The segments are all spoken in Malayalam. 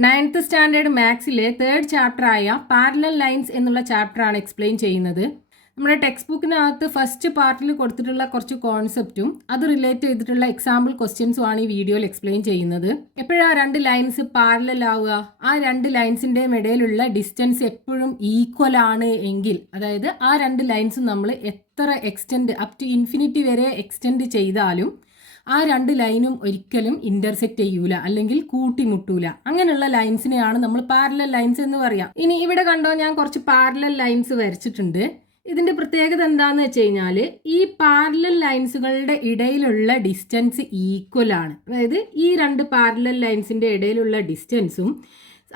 9th സ്റ്റാൻഡേർഡ് മാത്സിലെ 3rd ചാപ്റ്ററായ പാരലൽ ലൈൻസ് എന്നുള്ള ചാപ്റ്ററാണ് എക്സ്പ്ലെയിൻ ചെയ്യുന്നത്. നമ്മുടെ ടെക്സ്റ്റ് ബുക്കിനകത്ത് ഫസ്റ്റ് പാർട്ടിൽ കൊടുത്തിട്ടുള്ള കുറച്ച് കോൺസെപ്റ്റും അത് റിലേറ്റ് ചെയ്തിട്ടുള്ള എക്സാമ്പിൾ ക്വസ്റ്റ്യൻസും ആണ് ഈ വീഡിയോയിൽ എക്സ്പ്ലെയിൻ ചെയ്യുന്നത്. എപ്പോഴാണ് രണ്ട് ലൈൻസ് പാരലൽ ആവുക? ആ രണ്ട് ലൈൻസിൻ്റെയും ഇടയിലുള്ള ഡിസ്റ്റൻസ് എപ്പോഴും ഈക്വൽ ആണ് എങ്കിൽ, അതായത് ആ രണ്ട് ലൈൻസും നമ്മൾ എത്ര എക്സ്റ്റെൻഡ് അപ് ടു ഇൻഫിനിറ്റി വരെ എക്സ്റ്റെൻഡ് ചെയ്താലും ആ രണ്ട് ലൈനും ഒരിക്കലും ഇന്റർസെക്റ്റ് ചെയ്യൂല, അല്ലെങ്കിൽ കൂട്ടിമുട്ടൂല. അങ്ങനെയുള്ള ലൈൻസിനെയാണ് നമ്മൾ പാരലൽ ലൈൻസ് എന്ന് പറയാം. ഇനി ഇവിടെ കണ്ടോ, ഞാൻ കുറച്ച് പാരലൽ ലൈൻസ് വരച്ചിട്ടുണ്ട്. ഇതിന്റെ പ്രത്യേകത എന്താന്ന് വെച്ച് കഴിഞ്ഞാൽ ഈ പാരലൽ ലൈൻസുകളുടെ ഇടയിലുള്ള ഡിസ്റ്റൻസ് ഈക്വൽ ആണ്. അതായത് ഈ രണ്ട് പാരലൽ ലൈൻസിന്റെ ഇടയിലുള്ള ഡിസ്റ്റൻസും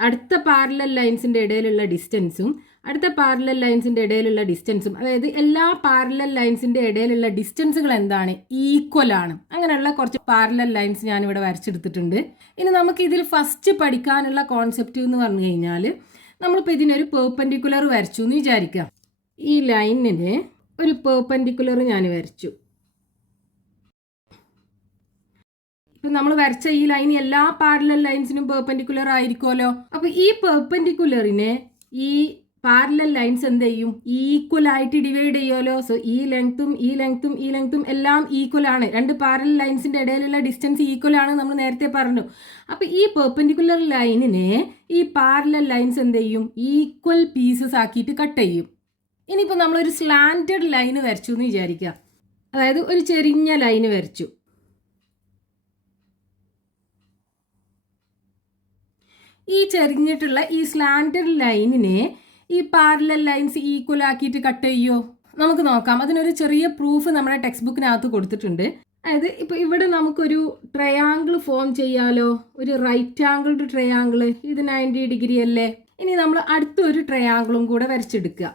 അടുത്ത പാരലൽ ലൈൻസിന്റെ ഇടയിലുള്ള ഡിസ്റ്റൻസും അടുത്ത പാരലൽ ലൈൻസിന്റെ ഇടയിലുള്ള ഡിസ്റ്റൻസും, അതായത് എല്ലാ പാരലൽ ലൈൻസിന്റെ ഇടയിലുള്ള ഡിസ്റ്റൻസുകൾ എന്താണ്? ഈക്വൽ ആണ്. അങ്ങനെയുള്ള കുറച്ച് പാരലൽ ലൈൻസ് ഞാനിവിടെ വരച്ചെടുത്തിട്ടുണ്ട്. ഇനി നമുക്ക് ഇതിൽ ഫസ്റ്റ് പഠിക്കാനുള്ള കോൺസെപ്റ്റ് എന്ന് പറഞ്ഞു കഴിഞ്ഞാൽ, നമ്മളിപ്പോൾ ഇതിനൊരു പെർപെൻഡിക്കുലർ വരച്ചു എന്ന് വിചാരിക്കാം. ഈ ലൈനിന് ഒരു പെർപെൻഡിക്കുലർ ഞാൻ വരച്ചു. ഇപ്പം നമ്മൾ വരച്ച ഈ ലൈൻ എല്ലാ പാരലൽ ലൈൻസിനും പെർപെൻഡിക്കുലർ ആയിരിക്കുമല്ലോ. അപ്പോൾ ഈ പെർപെൻഡിക്കുലറിനെ ഈ പാരലൽ ലൈൻസ് എന്ത് ചെയ്യും? ഈക്വൽ ആയിട്ട് ഡിവൈഡ് ചെയ്യുമല്ലോ. സോ ഈ ലെങ്ത്തും ഈ ലെങ്ത്തും ഈ ലെങ്ത്തും എല്ലാം ഈക്വൽ ആണ്. രണ്ട് പാരലൽ ലൈൻസിന്റെ ഇടയിലുള്ള ഡിസ്റ്റൻസ് ഈക്വൽ ആണ്, നമ്മൾ നേരത്തെ പറഞ്ഞു. അപ്പോൾ ഈ പെർപെൻഡിക്കുലർ ലൈനിനെ ഈ പാരലൽ ലൈൻസ് എന്ത് ചെയ്യും? ഈക്വൽ പീസസ് ആക്കിയിട്ട് കട്ട് ചെയ്യും. ഇനിയിപ്പോൾ നമ്മളൊരു സ്ലാൻറ്റഡ് ലൈന് വരച്ചു എന്ന് വിചാരിക്കുക. അതായത് ഒരു ചെരിഞ്ഞ ലൈന് വരച്ചു. ഈ ചെരിഞ്ഞിട്ടുള്ള ഈ സ്ലാൻറ്റഡ് ലൈനിനെ ഈ പാരലൽ ലൈൻസ് ഈക്വൽ ആക്കിയിട്ട് കട്ട് ചെയ്യുമോ? നമുക്ക് നോക്കാം. അതിനൊരു ചെറിയ പ്രൂഫ് നമ്മുടെ ടെക്സ്റ്റ് ബുക്കിനകത്ത് കൊടുത്തിട്ടുണ്ട്. അതായത് ഇപ്പോൾ ഇവിടെ നമുക്കൊരു ട്രയാങ്കിൾ ഫോം ചെയ്യാലോ. ഒരു റൈറ്റ് ആംഗിൾഡ് ട്രയാങ്കിൾ. ഇത് 90 ഡിഗ്രി അല്ലേ? ഇനി നമ്മൾ അടുത്തൊരു ട്രയാങ്കിളും കൂടെ വരച്ചെടുക്കുക.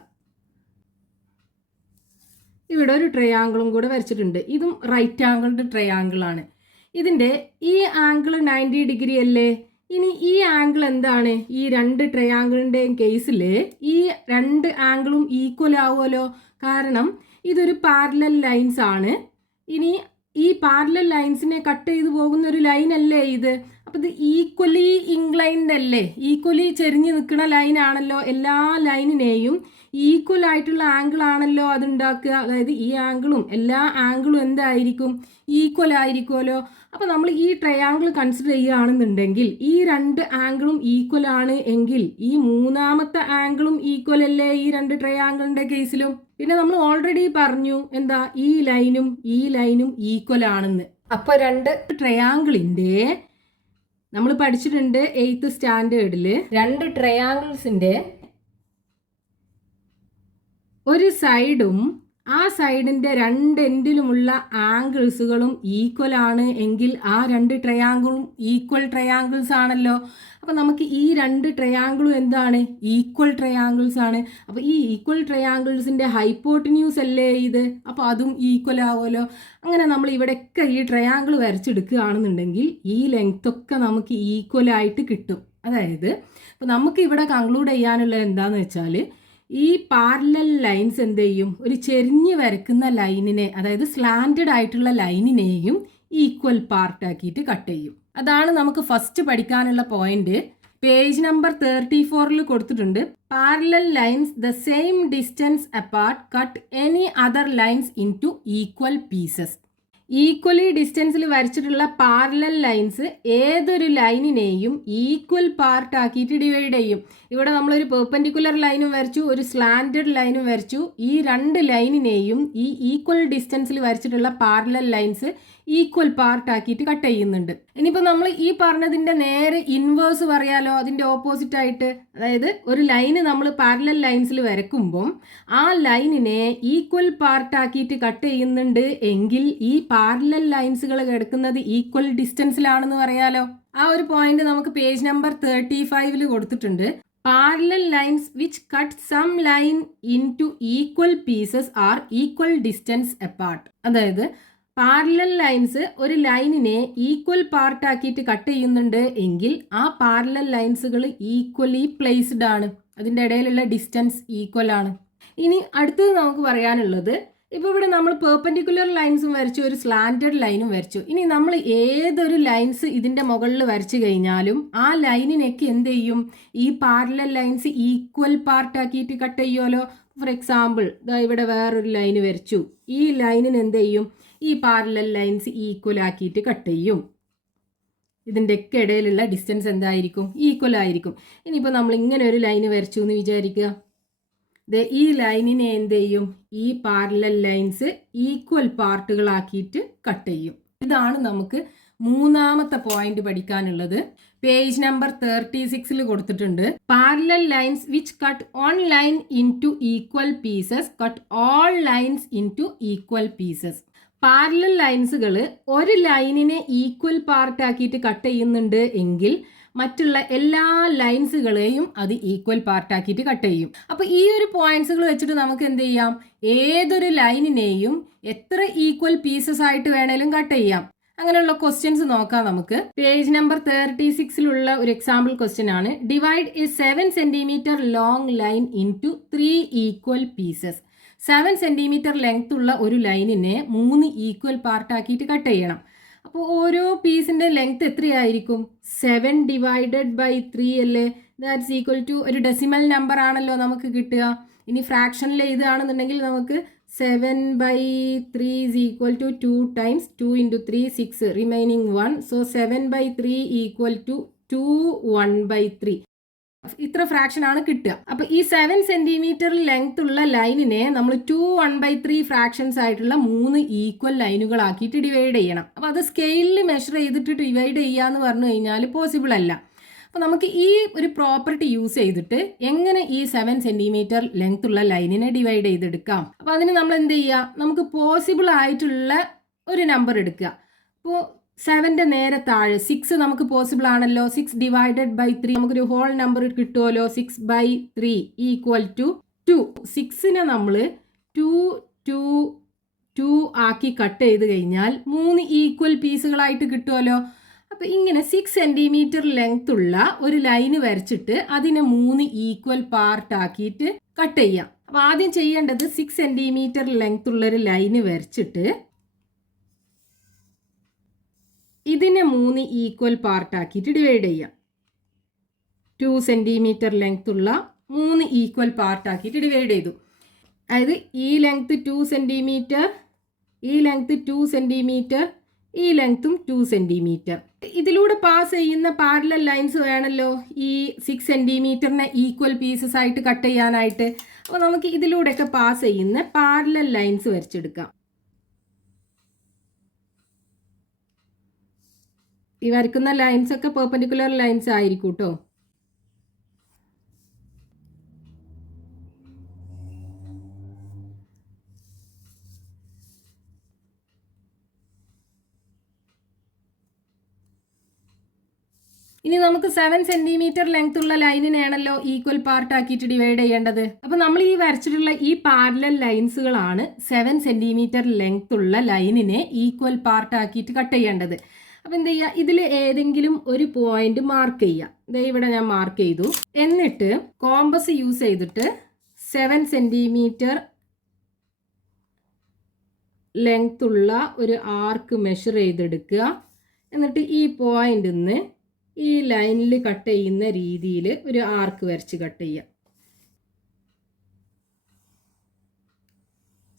ഇവിടെ ഒരു ട്രയാങ്കിളും കൂടെ വരച്ചിട്ടുണ്ട്. ഇതും റൈറ്റ് ആംഗിൾഡ് ട്രയാങ്കിൾ ആണ്. ഇതിൻ്റെ ഈ ആംഗിൾ 90 ഡിഗ്രി അല്ലേ? ഇനി ഈ ആംഗിൾ എന്താണ്? ഈ രണ്ട് ട്രയാങ്കിളിൻ്റെയും കേസിൽ ഈ രണ്ട് ആംഗിളും ഈക്വൽ ആവുമല്ലോ. കാരണം ഇതൊരു പാരലൽ ലൈൻസ് ആണ്. ഇനി ഈ പാരലൽ ലൈൻസിനെ കട്ട് ചെയ്ത് പോകുന്ന ഒരു ലൈൻ അല്ലേ ഇത്? അപ്പം ഇത് ഈക്വലി ഇൻക്ലൈൻഡ് അല്ലേ? ഈക്വലി ചെരിഞ്ഞ് നിൽക്കുന്ന ലൈൻ ആണല്ലോ. എല്ലാ ലൈനിനെയും ഈക്വൽ ആയിട്ടുള്ള ആംഗിൾ ആണല്ലോ അതുണ്ടാക്കുക. അതായത് ഈ ആംഗിളും എല്ലാ ആംഗിളും എന്തായിരിക്കും? ഈക്വൽ ആയിരിക്കുമല്ലോ. അപ്പോൾ നമ്മൾ ഈ ട്രയാങ്കിൾ കൺസിഡർ ചെയ്യുകയാണെന്നുണ്ടെങ്കിൽ ഈ രണ്ട് ആംഗിളും ഈക്വൽ ആണ് എങ്കിൽ ഈ മൂന്നാമത്തെ ആംഗിളും ഈക്വൽ അല്ലേ ഈ രണ്ട് ട്രയാങ്കിളിൻ്റെ കേസിലും? പിന്നെ നമ്മൾ ഓൾറെഡി പറഞ്ഞു എന്താ? ഈ ലൈനും ഈക്വൽ ആണെന്ന്. അപ്പോൾ രണ്ട് ട്രയാങ്കിളിൻ്റെ നമ്മൾ പഠിച്ചിട്ടുണ്ട് 8th സ്റ്റാൻഡേർഡിൽ. രണ്ട് ട്രയാങ്കിൾസിൻ്റെ ഒരു സൈഡും ആ സൈഡിൻ്റെ രണ്ട് എൻഡിലുമുള്ള ആംഗിൾസുകളും ഈക്വൽ ആണ് എങ്കിൽ ആ രണ്ട് ട്രയാങ്കിളും ഈക്വൽ ട്രയാങ്കിൾസ് ആണല്ലോ. അപ്പോൾ നമുക്ക് ഈ രണ്ട് ട്രയാങ്കിളും എന്താണ്? ഈക്വൽ ട്രയാങ്കിൾസ് ആണ്. അപ്പോൾ ഈ ഈക്വൽ ട്രയാങ്കിൾസിൻ്റെ ഹൈപ്പോട്ടിന്യൂസ് അല്ലേ ഇത്? അപ്പോൾ അതും ഈക്വൽ ആവുമല്ലോ. അങ്ങനെ നമ്മൾ ഇവിടെയൊക്കെ ഈ ട്രയാങ്കിൾ വരച്ചെടുക്കുകയാണെന്നുണ്ടെങ്കിൽ ഈ ലെങ്ത്തൊക്കെ നമുക്ക് ഈക്വൽ ആയിട്ട് കിട്ടും. അതായത് ഇപ്പോൾ നമുക്ക് ഇവിടെ കൺക്ലൂഡ് ചെയ്യാനുള്ളത് എന്താണെന്ന് വെച്ചാൽ, ഈ പാരലൽ ലൈൻസ് എന്ത് ചെയ്യും? ഒരു ചെരിഞ്ഞ് വരക്കുന്ന ലൈനിനെ, അതായത് സ്ലാൻറ്റഡ് ആയിട്ടുള്ള ലൈനിനെയും ഈക്വൽ പാർട്ടാക്കിയിട്ട് കട്ട് ചെയ്യും. അതാണ് നമുക്ക് ഫസ്റ്റ് പഠിക്കാനുള്ള പോയിന്റ്. പേജ് നമ്പർ 34 കൊടുത്തിട്ടുണ്ട്. Parallel lines the same distance apart cut any other lines in to equal pieces. Equally ഡിസ്റ്റൻസിൽ വരച്ചിട്ടുള്ള പാരലൽ ലൈൻസ് ഏതൊരു ലൈനിനെയും ഈക്വൽ പാർട്ട് ആക്കിയിട്ട് ഡിവൈഡ് ചെയ്യും. ഇവിടെ നമ്മളൊരു പെർപെൻഡിക്കുലർ ലൈനും വരച്ചു, ഒരു സ്ലാൻറ്റഡ് ലൈനും വരച്ചു. ഈ രണ്ട് ലൈനിനെയും ഈ ഈക്വൽ ഡിസ്റ്റൻസിൽ വരച്ചിട്ടുള്ള പാരലൽ ലൈൻസ് ഈക്വൽ പാർട്ട് ആക്കിയിട്ട് കട്ട് ചെയ്യുന്നുണ്ട്. ഇനിയിപ്പോൾ നമ്മൾ ഈ പറഞ്ഞതിൻ്റെ നേരെ ഇൻവേഴ്സ് പറയാലോ, അതിൻ്റെ ഓപ്പോസിറ്റ് ആയിട്ട്. അതായത് ഒരു ലൈന് നമ്മൾ പാരലൽ ലൈൻസിൽ വരക്കുമ്പം ആ ലൈനിനെ ഈക്വൽ പാർട്ട് ആക്കിയിട്ട് കട്ട് ചെയ്യുന്നുണ്ട് എങ്കിൽ ഈ പാരലൽ ലൈൻസുകൾ കിടക്കുന്നത് ഈക്വൽ ഡിസ്റ്റൻസിലാണെന്ന് പറയാലോ. ആ ഒരു പോയിന്റ് നമുക്ക് പേജ് നമ്പർ 35 കൊടുത്തിട്ടുണ്ട്. Parallel lines which cut some line in to equal pieces are equal distance apart. അതായത് പാരലൽ ലൈൻസ് ഒരു ലൈനിനെ ഈക്വൽ പാർട്ട് ആക്കിയിട്ട് കട്ട് ചെയ്യുന്നുണ്ട് എങ്കിൽ ആ പാരലൽ ലൈൻസുകൾ ഈക്വലി പ്ലേസ്ഡ് ആണ്. അതിൻ്റെ ഇടയിലുള്ള ഡിസ്റ്റൻസ് ഈക്വൽ ആണ്. ഇനി അടുത്തത് നമുക്ക് പറയാനുള്ളത്, ഇപ്പോൾ ഇവിടെ നമ്മൾ പെർപെൻഡിക്കുലർ ലൈൻസും വരച്ചു, ഒരു സ്ലാൻറ്റഡ് ലൈനും വരച്ചു. ഇനി നമ്മൾ ഏതൊരു ലൈൻസ് ഇതിൻ്റെ മുകളിൽ വരച്ചു കഴിഞ്ഞാലും ആ ലൈനിനൊക്കെ എന്ത് ചെയ്യും, ഈ പാരലൽ ലൈൻസ് ഈക്വൽ പാർട്ടാക്കിയിട്ട് കട്ട് ചെയ്യുമല്ലോ. ഫോർ എക്സാമ്പിൾ ഇവിടെ വേറൊരു ലൈന് വരച്ചു, ഈ ലൈനിന് എന്ത് ചെയ്യും, ഈ പാരലൽ ലൈൻസ് ഈക്വൽ ആക്കിയിട്ട് കട്ട് ചെയ്യും. ഇതിൻ്റെയൊക്കെ ഇടയിലുള്ള ഡിസ്റ്റൻസ് എന്തായിരിക്കും, ഈക്വൽ ആയിരിക്കും. ഇനിയിപ്പോൾ നമ്മൾ ഇങ്ങനെ ഒരു ലൈന് വരച്ചു എന്ന് വിചാരിക്കുക. ഈ ലൈനിനെ എന്ത് ചെയ്യും, ഈ പാരലൽ ലൈൻസ് ഈക്വൽ പാർട്ടുകളാക്കിയിട്ട് കട്ട് ചെയ്യും. ഇതാണ് നമുക്ക് മൂന്നാമത്തെ പോയിന്റ് പഠിക്കാനുള്ളത്. പേജ് നമ്പർ 36 കൊടുത്തിട്ടുണ്ട്. Parallel lines which cut on line into equal pieces cut all lines into equal pieces. Parallel ലൈൻസുകൾ ഒരു ലൈനിനെ ഈക്വൽ പാർട്ടാക്കിയിട്ട് കട്ട് ചെയ്യുന്നുണ്ട് എങ്കിൽ മറ്റുള്ള എല്ലാ ലൈൻസുകളെയും അത് ഈക്വൽ പാർട്ടാക്കിയിട്ട് കട്ട് ചെയ്യും. അപ്പോൾ ഈ ഒരു പോയിന്റ്സുകൾ വെച്ചിട്ട് നമുക്ക് എന്ത് ചെയ്യാം, ഏതൊരു ലൈനിനെയും എത്ര ഈക്വൽ പീസസ് ആയിട്ട് വേണേലും കട്ട് ചെയ്യാം. അങ്ങനെയുള്ള ക്വസ്റ്റ്യൻസ് നോക്കാം നമുക്ക്. പേജ് നമ്പർ 36 ഒരു എക്സാമ്പിൾ ക്വസ്റ്റ്യൻ ആണ്. Divide A 7 centimetre long line into 3 equal pieces. 7 centimetre length ഉള്ള ഒരു ലൈനിനെ 3 ഈക്വൽ പാർട്ടാക്കിയിട്ട് കട്ട് ചെയ്യണം. അപ്പോൾ ഓരോ പീസിന്റെ ലെങ്ത് എത്രയായിരിക്കും, 7 ഡിവൈഡഡ് ബൈ 3 അല്ലേ, ദാറ്റ്സ് ഈക്വൽ ടു ഒരു ഡെസിമൽ നമ്പർ ആണല്ലോ നമുക്ക് കിട്ടുക. ഇനി ഫ്രാക്ഷനിൽ എഴുതുകയാണെന്നുണ്ടെങ്കിൽ നമുക്ക് 7/3 is equal to 2 times 2 into 3 6 remaining 1. So 7/3 equal to 2 1/3. ഇത്ര ഫ്രാക്ഷൻ ആണ് കിട്ടുക. അപ്പൊ ഈ 7 സെന്റിമീറ്റർ ലെങ്ത് ഉള്ള ലൈനിനെ നമ്മൾ 2 1/3 ഫ്രാക്ഷൻസ് ആയിട്ടുള്ള 3 ഈക്വൽ ലൈനുകളാക്കിയിട്ട് ഡിവൈഡ് ചെയ്യണം. അപ്പൊ അത് സ്കെയിലിൽ മെഷർ ചെയ്തിട്ട് ഡിവൈഡ് ചെയ്യാന്ന് പറഞ്ഞു കഴിഞ്ഞാൽ പോസിബിൾ അല്ല. അപ്പോൾ നമുക്ക് ഈ ഒരു പ്രോപ്പർട്ടി യൂസ് ചെയ്തിട്ട് എങ്ങനെ ഈ 7 സെന്റിമീറ്റർ ലെങ്ത് ഉള്ള ലൈനിനെ ഡിവൈഡ് ചെയ്തെടുക്കാം. അപ്പോൾ അതിന് നമ്മൾ എന്ത് ചെയ്യുക, നമുക്ക് പോസിബിൾ ആയിട്ടുള്ള ഒരു നമ്പർ എടുക്കുക. അപ്പോൾ 7ന്റെ നേരെ താഴെ 6 നമുക്ക് പോസിബിൾ ആണല്ലോ. 6 ഡിവൈഡഡ് ബൈ 3 നമുക്കൊരു ഹോൾ നമ്പർ കിട്ടുമല്ലോ. 6/3 ഈക്വൽ ടു 2. 6നെ നമ്മൾ 2 ആക്കി കട്ട് ചെയ്ത് കഴിഞ്ഞാൽ 3 ഈക്വൽ പീസുകളായിട്ട് കിട്ടുമല്ലോ. അപ്പോൾ ഇങ്ങനെ 6 സെന്റിമീറ്റർ ലെങ്ത് ഉള്ള ഒരു ലൈന് വരച്ചിട്ട് അതിനെ 3 ഈക്വൽ പാർട്ട് ആക്കിയിട്ട് കട്ട് ചെയ്യാം. അപ്പോൾ ആദ്യം ചെയ്യേണ്ടത് 6 സെന്റിമീറ്റർ ലെങ്ത് ഉള്ള ഒരു ലൈന് വരച്ചിട്ട് ഇതിനെ 3 ഈക്വൽ പാർട്ട് ആക്കിയിട്ട് ഡിവൈഡ് ചെയ്യാം. 2 സെന്റിമീറ്റർ ലെങ്ത് ഉള്ള 3 ഈക്വൽ പാർട്ട് ആക്കിയിട്ട് ഡിവൈഡ് ചെയ്തു. അതായത് ഈ ലെങ്ത് 2 സെന്റിമീറ്റർ, ഈ ലെങ്ത് 2 സെന്റിമീറ്റർ, ഈ ലെങ്ത്തും 2 സെന്റിമീറ്റർ. ഇതിലൂടെ പാസ് ചെയ്യുന്ന പാരലൽ ലൈൻസ് വേണമല്ലോ ഈ 6 സെന്റിമീറ്ററിനെ ഈക്വൽ പീസസ് ആയിട്ട് കട്ട് ചെയ്യാനായിട്ട്. അപ്പോൾ നമുക്ക് ഇതിലൂടെയൊക്കെ പാസ് ചെയ്യുന്ന പാരലൽ ലൈൻസ് വരച്ചെടുക്കാം. ഈ വരയ്ക്കുന്ന ലൈൻസ് ഒക്കെ പെർപെൻഡിക്കുലർ ലൈൻസ് ആയിരിക്കും കേട്ടോ. ഇനി നമുക്ക് 7 സെന്റിമീറ്റർ ലെങ്ത് ഉള്ള ലൈനിനെയാണല്ലോ ഈക്വൽ പാർട്ട് ആക്കിയിട്ട് ഡിവൈഡ് ചെയ്യേണ്ടത്. അപ്പോൾ നമ്മൾ ഈ വരച്ചിട്ടുള്ള ഈ പാരലൽ ലൈൻസുകളാണ് 7 സെന്റിമീറ്റർ ലെങ്ത് ഉള്ള ലൈനിനെ ഈക്വൽ പാർട്ട് ആക്കിയിട്ട് കട്ട് ചെയ്യേണ്ടത്. അപ്പോൾ എന്ത് ചെയ്യുക, ഇതിൽ ഏതെങ്കിലും ഒരു പോയിന്റ് മാർക്ക് ചെയ്യുക. ഇവിടെ ഞാൻ മാർക്ക് ചെയ്തു. എന്നിട്ട് കോമ്പസ് യൂസ് ചെയ്തിട്ട് 7 സെന്റിമീറ്റർ ലെങ്ത് ഉള്ള ഒരു ആർക്ക് മെഷർ ചെയ്തെടുക്കുക. എന്നിട്ട് ഈ പോയിന്റിൽ നിന്ന് ഈ ലൈനിൽ കട്ട് ചെയ്യുന്ന രീതിയിൽ ഒരു ആർക്ക് വരച്ച് കട്ട് ചെയ്യുക.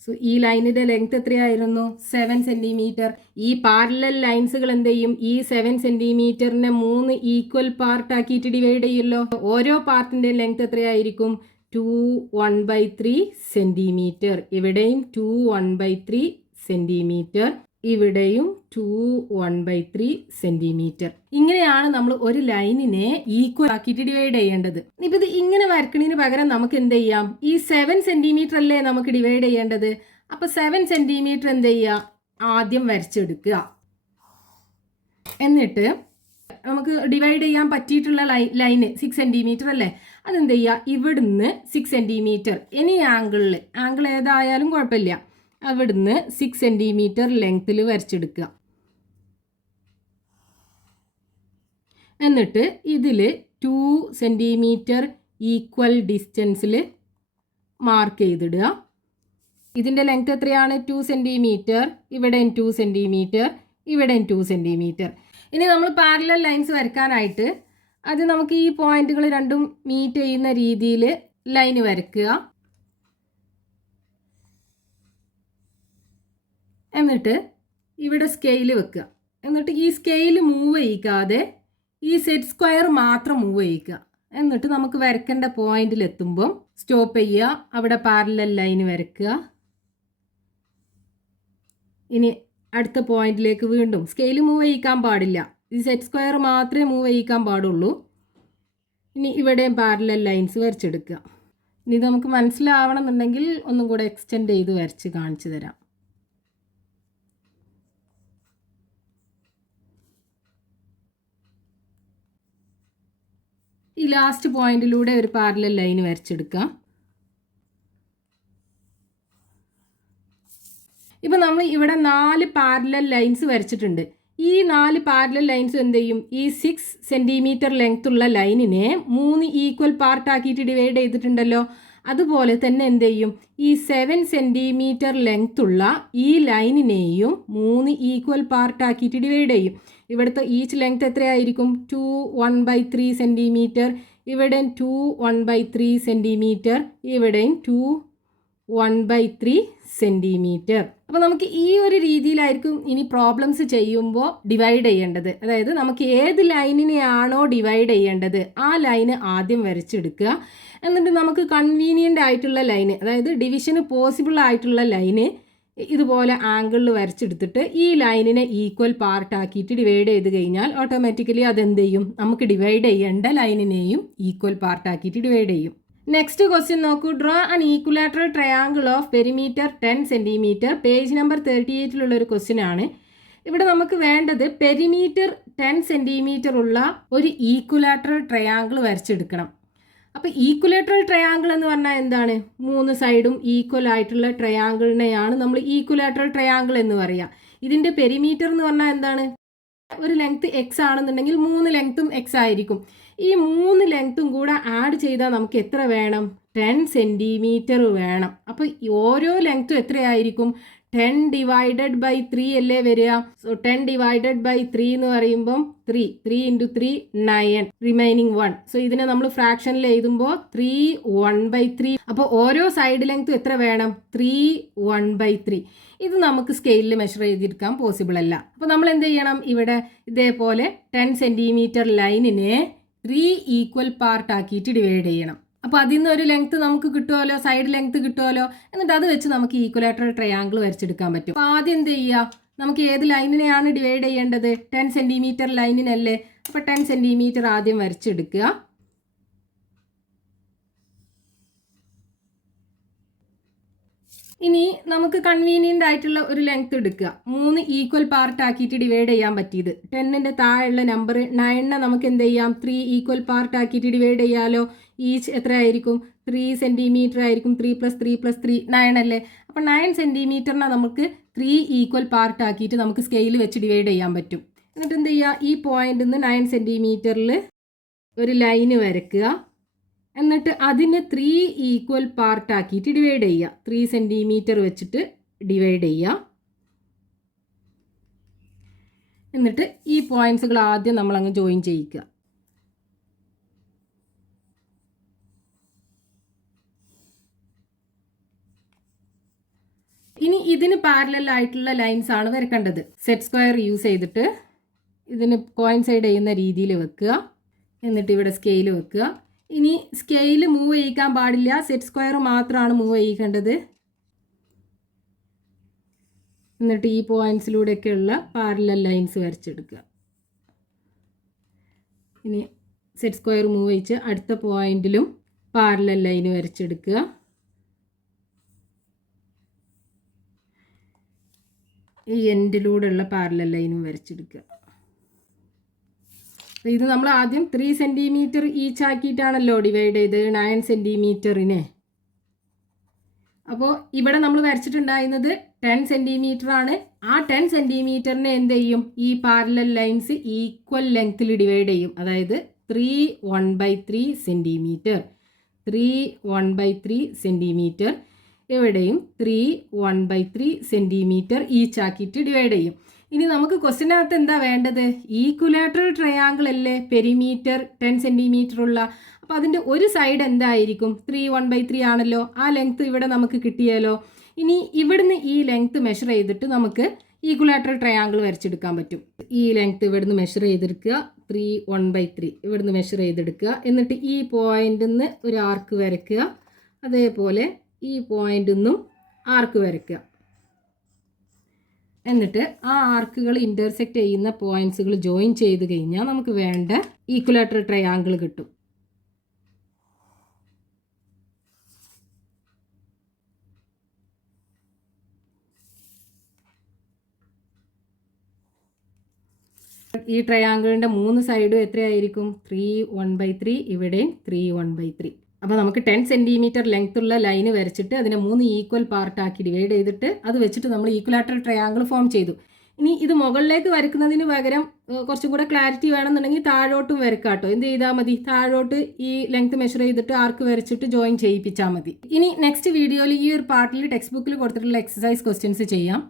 സോ ഈ ലൈനിന്റെ ലെങ്ത് എത്രയായിരുന്നു, 7 സെന്റിമീറ്റർ. ഈ പാരലൽ ലൈൻസുകൾ എന്ത് ചെയ്യും, ഈ 7 സെന്റിമീറ്ററിനെ 3 ഈക്വൽ പാർട്ട് ആക്കിയിട്ട് ഡിവൈഡ് ചെയ്യുമല്ലോ. ഓരോ പാർട്ടിന്റെ ലെങ്ത് എത്രയായിരിക്കും, 2 1/3 സെന്റിമീറ്റർ. ഇവിടെയും 2 1/3 സെന്റിമീറ്റർ, ഇവിടെയും 2 1/3 സെന്റിമീറ്റർ. ഇങ്ങനെയാണ് നമ്മൾ ഒരു ലൈനിനെ ഈക്വൽ ആക്കിയിട്ട് ഡിവൈഡ് ചെയ്യേണ്ടത്. ഇപ്പം ഇത് ഇങ്ങനെ വരക്കണതിന് പകരം നമുക്ക് എന്ത് ചെയ്യാം, ഈ 7 സെന്റിമീറ്റർ അല്ലേ നമുക്ക് ഡിവൈഡ് ചെയ്യേണ്ടത്. അപ്പോൾ 7 സെന്റിമീറ്റർ എന്ത് ചെയ്യുക, ആദ്യം വരച്ചെടുക്കുക. എന്നിട്ട് നമുക്ക് ഡിവൈഡ് ചെയ്യാൻ പറ്റിയിട്ടുള്ള ലൈന് 6 സെന്റിമീറ്റർ അല്ലേ, അതെന്ത് ചെയ്യുക, ഇവിടുന്ന് 6 സെന്റിമീറ്റർ ഇനി ആംഗിൾ ഏതായാലും കുഴപ്പമില്ല, അവിടുന്ന് 6 സെന്റിമീറ്റർ ലെങ്ത്തിൽ വരച്ചെടുക്കുക. എന്നിട്ട് ഇതിൽ 2 സെന്റിമീറ്റർ ഈക്വൽ ഡിസ്റ്റൻസിൽ മാർക്ക് ചെയ്തിടുക. ഇതിൻ്റെ ലെങ്ത് എത്രയാണ്? 2 സെൻറ്റിമീറ്റർ. ഇവിടെയും 2 സെൻറ്റിമീറ്റർ, ഇവിടെയും 2 സെൻറ്റിമീറ്റർ. ഇനി നമ്മൾ പാരലൽ ലൈൻസ് വരയ്ക്കാനായിട്ട് അത് നമുക്ക് ഈ പോയിന്റുകൾ രണ്ടും മീറ്റ് ചെയ്യുന്ന രീതിയിൽ ലൈന് വരയ്ക്കുക. എന്നിട്ട് ഇവിടെ സ്കെയിൽ വെക്കുക. എന്നിട്ട് ഈ സ്കെയിൽ മൂവ് ചെയ്യിക്കാതെ ഈ സെറ്റ് സ്ക്വയർ മാത്രം മൂവ് ചെയ്യിക്കുക. എന്നിട്ട് നമുക്ക് വരയ്ക്കേണ്ട പോയിന്റിൽ എത്തുമ്പം സ്റ്റോപ്പ് ചെയ്യുക. അവിടെ പാരലൽ ലൈന് വരയ്ക്കുക. ഇനി അടുത്ത പോയിന്റിലേക്ക് വീണ്ടും സ്കെയിൽ മൂവ് ചെയ്യിക്കാൻ പാടില്ല. ഈ സെറ്റ് സ്ക്വയർ മാത്രമേ മൂവ് ചെയ്യിക്കാൻ പാടുള്ളൂ. ഇനി ഇവിടെയും പാരലൽ ലൈൻസ് വരച്ചെടുക്കുക. ഇനി നമുക്ക് മനസ്സിലാവണം എന്നുണ്ടെങ്കിൽ ഒന്നും കൂടെ എക്സ്റ്റെൻഡ് ചെയ്ത് വരച്ച് കാണിച്ചു തരാം. ഈ ലാസ്റ്റ് പോയിന്റിലൂടെ ഒരു പാരലൽ ലൈൻ വരച്ചെടുക്കാം. ഇപ്പം നമ്മൾ ഇവിടെ 4 പാരലൽ ലൈൻസ് വരച്ചിട്ടുണ്ട്. ഈ 4 പാരലൽ ലൈൻസ് എന്ത് ചെയ്യും? ഈ 6 സെൻറ്റിമീറ്റർ ലെങ്ത് ഉള്ള ലൈനിനെ 3 ഈക്വൽ പാർട്ടാക്കിയിട്ട് ഡിവൈഡ് ചെയ്തിട്ടുണ്ടല്ലോ. അതുപോലെ തന്നെ എന്ത് ചെയ്യും? ഈ 7 സെൻറ്റിമീറ്റർ ലെങ്ത് ഉള്ള ഈ ലൈനിനെയും 3 ഈക്വൽ പാർട്ടാക്കിയിട്ട് ഡിവൈഡ് ചെയ്യും. ഇവിടുത്തെ ഈച്ച് ലെങ്ത് എത്രയായിരിക്കും? 2 1/3 സെൻറ്റിമീറ്റർ. ഇവിടെയും 2 1/3 സെൻറ്റിമീറ്റർ. ഇവിടെയും 2 1/3 സെൻറ്റിമീറ്റർ. അപ്പോൾ നമുക്ക് ഈ ഒരു രീതിയിലായിരിക്കും ഇനി പ്രോബ്ലംസ് ചെയ്യുമ്പോൾ ഡിവൈഡ് ചെയ്യേണ്ടത്. അതായത് നമുക്ക് ഏത് ലൈനിനെയാണോ ഡിവൈഡ് ചെയ്യേണ്ടത് ആ ലൈന് ആദ്യം വരച്ചെടുക്കുക. എന്നിട്ട് നമുക്ക് കൺവീനിയൻ്റ് ആയിട്ടുള്ള ലൈന്, അതായത് ഡിവിഷന് പോസിബിൾ ആയിട്ടുള്ള ലൈന് ഇതുപോലെ ആംഗിളിൽ വരച്ചെടുത്തിട്ട് ഈ ലൈനിനെ ഈക്വൽ പാർട്ടാക്കിയിട്ട് ഡിവൈഡ് ചെയ്ത് കഴിഞ്ഞാൽ ഓട്ടോമാറ്റിക്കലി അതെന്ത് ചെയ്യും? നമുക്ക് ഡിവൈഡ് ചെയ്യേണ്ട ലൈനിനെയും ഈക്വൽ പാർട്ടാക്കിയിട്ട് ഡിവൈഡ് ചെയ്യും. നെക്സ്റ്റ് ക്വസ്റ്റ്യൻ നോക്കൂ. Draw an equilateral triangle of perimeter 10 centimetre. Page number 38 ഒരു ക്വസ്റ്റ്യൻ ആണ്. ഇവിടെ നമുക്ക് വേണ്ടത് പെരിമീറ്റർ 10 സെൻറ്റിമീറ്റർ ഉള്ള ഒരു ഈക്വലാറ്ററൽ ട്രയാങ്കിൾ വരച്ചെടുക്കണം. അപ്പോൾ ഈക്വലാറ്ററൽ ട്രയാങ്കിൾ എന്ന് പറഞ്ഞാൽ എന്താണ്? 3 സൈഡും ഈക്വൽ ആയിട്ടുള്ള ട്രയാങ്കിളിനെയാണ് നമ്മൾ ഈക്വലാറ്ററൽ ട്രയാങ്കിൾ എന്ന് പറയുക. ഇതിൻ്റെ പെരിമീറ്റർ എന്ന് പറഞ്ഞാൽ എന്താണ്? ഒരു ലെങ്ത് എക്സ് ആണെന്നുണ്ടെങ്കിൽ 3 ലെങ്ത്തും എക്സ് ആയിരിക്കും. ഈ 3 ലെങ്ത്തും കൂടെ ആഡ് ചെയ്താൽ നമുക്ക് എത്ര വേണം? 10 സെൻറ്റിമീറ്റർ വേണം. അപ്പോൾ ഓരോ ലെങ്ത്തും എത്രയായിരിക്കും? 10 ഡിവൈഡഡ് ബൈ 3 അല്ലേ വരിക. സോ 10 ഡിവൈഡഡ് ബൈ 3 എന്ന് പറയുമ്പം 3 into 3 9, റിമൈനിങ് 1. സോ ഇതിനെ നമ്മൾ ഫ്രാക്ഷനിൽ എഴുതുമ്പോൾ 3 1/3. അപ്പോൾ ഓരോ സൈഡ് ലെങ്ത്തും എത്ര വേണം? 3 1/3. ഇത് നമുക്ക് സ്കെയിലിൽ മെഷർ ചെയ്തെടുക്കാൻ പോസിബിൾ അല്ല. അപ്പോൾ നമ്മൾ എന്ത് ചെയ്യണം? ഇവിടെ ഇതേപോലെ 10 സെൻറ്റിമീറ്റർ ലൈനിനെ 3 ഈക്വൽ പാർട്ടാക്കിയിട്ട് ഡിവൈഡ് ചെയ്യണം. അപ്പോൾ അതിൽ നിന്ന് ഒരു ലെങ്ത്ത് നമുക്ക് കിട്ടുമല്ലോ, സൈഡ് ലെങ്ത്ത് കിട്ടുമല്ലോ. എന്നിട്ട് അത് വെച്ച് നമുക്ക് ഈക്വലാറ്ററൽ ട്രയാങ്കിൾ വരച്ചെടുക്കാൻ പറ്റും. അപ്പോൾ ആദ്യം എന്ത് ചെയ്യുക? നമുക്ക് ഏത് ലൈനിനെയാണ് ഡിവൈഡ് ചെയ്യേണ്ടത്? 10 സെൻറ്റിമീറ്റർ ലൈനിനല്ലേ. അപ്പോൾ 10 സെൻറ്റിമീറ്റർ ആദ്യം വരച്ചെടുക്കുക. ഇനി നമുക്ക് കൺവീനിയൻ്റ് ആയിട്ടുള്ള ഒരു ലെങ്ത് എടുക്കുക. 3 ഈക്വൽ പാർട്ട് ആക്കിയിട്ട് ഡിവൈഡ് ചെയ്യാൻ പറ്റിയത്. 10ൻ്റെ താഴെയുള്ള നമ്പർ 9നെ നമുക്ക് എന്ത് ചെയ്യാം? 3 ഈക്വൽ പാർട്ട് ആക്കിയിട്ട് ഡിവൈഡ് ചെയ്യാലോ. ഈച്ച് എത്രയായിരിക്കും? 3 സെൻറ്റിമീറ്റർ ആയിരിക്കും. 3 + 3 + 3 9 അല്ലേ. അപ്പോൾ 9 സെൻറ്റിമീറ്ററിനെ നമുക്ക് 3 ഈക്വൽ പാർട്ട് ആക്കിയിട്ട് നമുക്ക് സ്കെയിൽ വെച്ച് ഡിവൈഡ് ചെയ്യാൻ പറ്റും. എന്നിട്ട് എന്ത് ചെയ്യുക? ഈ പോയിന്റിൽ നിന്ന് 9 സെൻറ്റിമീറ്ററിൽ ഒരു ലൈന് വരയ്ക്കുക. എന്നിട്ട് അതിനെ 3 ഈക്വൽ പാർട്ടാക്കിയിട്ട് ഡിവൈഡ് ചെയ്യുക. 3 സെൻറ്റിമീറ്റർ വെച്ചിട്ട് ഡിവൈഡ് ചെയ്യുക. എന്നിട്ട് ഈ പോയിന്റ്സുകൾ ആദ്യം നമ്മളങ്ങ് ജോയിൻ ചെയ്യിക്കുക. ഇനി ഇതിന് പാരലൽ ആയിട്ടുള്ള ലൈൻസ് ആണ് വരക്കേണ്ടത്. സെറ്റ് സ്ക്വയർ യൂസ് ചെയ്തിട്ട് ഇതിന് കോയിൻസൈഡ് ചെയ്യുന്ന രീതിയിൽ വെക്കുക. എന്നിട്ട് ഇവിടെ സ്കെയിൽ വെക്കുക. ഇനി സ്കെയിൽ മൂവ് ചെയ്യിക്കാൻ പാടില്ല. സെറ്റ് സ്ക്വയർ മാത്രമാണ് മൂവ് ചെയ്യിക്കേണ്ടത്. എന്നിട്ട് ഈ പോയിന്റ്സിലൂടെയൊക്കെയുള്ള പാരലൽ ലൈൻസ് വരച്ചെടുക്കുക. ഇനി സെറ്റ് സ്ക്വയർ മൂവ് ചെയ്യിച്ച് അടുത്ത പോയിന്റിലും പാരലൽ ലൈൻ വരച്ചെടുക്കുക. ഈ എൻഡിലൂടെയുള്ള പാരലൽ ലൈനും വരച്ചെടുക്കുക. ഇത് നമ്മൾ ആദ്യം 3 സെൻറ്റിമീറ്റർ ഈച്ച് ആക്കിയിട്ടാണല്ലോ ഡിവൈഡ് ചെയ്ത് 9 സെൻറ്റിമീറ്ററിനെ. അപ്പോൾ ഇവിടെ നമ്മൾ വരച്ചിട്ടുണ്ടായിരുന്നത് 10 സെൻറ്റിമീറ്റർ ആണ്. ആ 10 സെൻറ്റിമീറ്ററിനെ എന്ത് ചെയ്യും? ഈ പാരലൽ ലൈൻസ് ഈക്വൽ ലെങ്ത്തിൽ ഡിവൈഡ് ചെയ്യും. അതായത് 3 1/3 സെൻറ്റിമീറ്റർ, 3 1/3 സെൻറ്റിമീറ്റർ. എവിടെയും 3 1/3 സെൻറ്റിമീറ്റർ ഈച്ച് ആക്കിയിട്ട് ഡിവൈഡ് ചെയ്യും. ഇനി നമുക്ക് ക്വസ്റ്റിനകത്ത് എന്താ വേണ്ടത്? ഈക്വലാറ്ററൽ ട്രയാങ്കിൾ അല്ലേ, പെരിമീറ്റർ 10 സെൻറ്റിമീറ്റർ ഉള്ള. അപ്പോൾ അതിൻ്റെ ഒരു സൈഡ് എന്തായിരിക്കും? 3 1/3 ആണല്ലോ. ആ ലെങ്ത്ത് ഇവിടെ നമുക്ക് കിട്ടിയാലോ. ഇനി ഇവിടുന്ന് ഈ ലെങ്ത്ത് മെഷർ ചെയ്തിട്ട് നമുക്ക് ഈക്വലാറ്ററൽ ട്രയാങ്കിൾ വരച്ചെടുക്കാൻ പറ്റും. ഈ ലെങ്ത്ത് ഇവിടുന്ന് മെഷർ ചെയ്തെടുക്കുക, 3 1/3 ഇവിടുന്ന് മെഷർ ചെയ്തെടുക്കുക. എന്നിട്ട് ഈ പോയിന്റിൽ നിന്ന് ഒരു ആർക്ക് വരയ്ക്കുക. അതേപോലെ ഈ പോയിന്റിൽ നിന്നും ആർക്ക് വരയ്ക്കുക. എന്നിട്ട് ആ ആർക്കുകൾ ഇൻ്റർസെക്റ്റ് ചെയ്യുന്ന പോയിന്റ്സുകൾ ജോയിൻ ചെയ്ത് കഴിഞ്ഞാൽ നമുക്ക് വേണ്ട ഈക്വലാറ്ററൽ ട്രയാങ്കിൾ കിട്ടും. ഈ ട്രയാങ്കിളിൻ്റെ 3 സൈഡും എത്രയായിരിക്കും? 3 1/3 ഇവിടെയും 3 1/3. അപ്പോൾ നമുക്ക് 10 സെൻറ്റിമീറ്റർ ലെങ്ത് ഉള്ള ലൈന് വരച്ചിട്ട് അതിനെ 3 ഈക്വൽ പാർട്ടാക്കി ഡിവൈഡ് ചെയ്തിട്ട് അത് വെച്ചിട്ട് നമ്മൾ ഈക്വലാറ്ററൽ ട്രയാങ്കിൾ ഫോം ചെയ്തു. ഇനി ഇത് മുകളിലേക്ക് വരയ്ക്കുന്നതിന് പകരം കുറച്ചും കൂടെ ക്ലാരിറ്റി വേണമെന്നുണ്ടെങ്കിൽ താഴോട്ടും വരക്കാം കേട്ടോ. എന്ത് ചെയ്താൽ മതി? താഴോട്ട് ഈ ലെങ്ത് മെഷർ ചെയ്തിട്ട് ആർക്ക് വരച്ചിട്ട് ജോയിൻ ചെയ്യിപ്പിച്ചാൽ മതി. ഇനി നെക്സ്റ്റ് വീഡിയോയിൽ ഈ ഒരു പാർട്ടിൽ ടെക്സ്റ്റ് ബുക്കിൽ കൊടുത്തിട്ടുള്ള എക്സസൈസ് ക്വസ്റ്റ്യൻസ് ചെയ്യാം.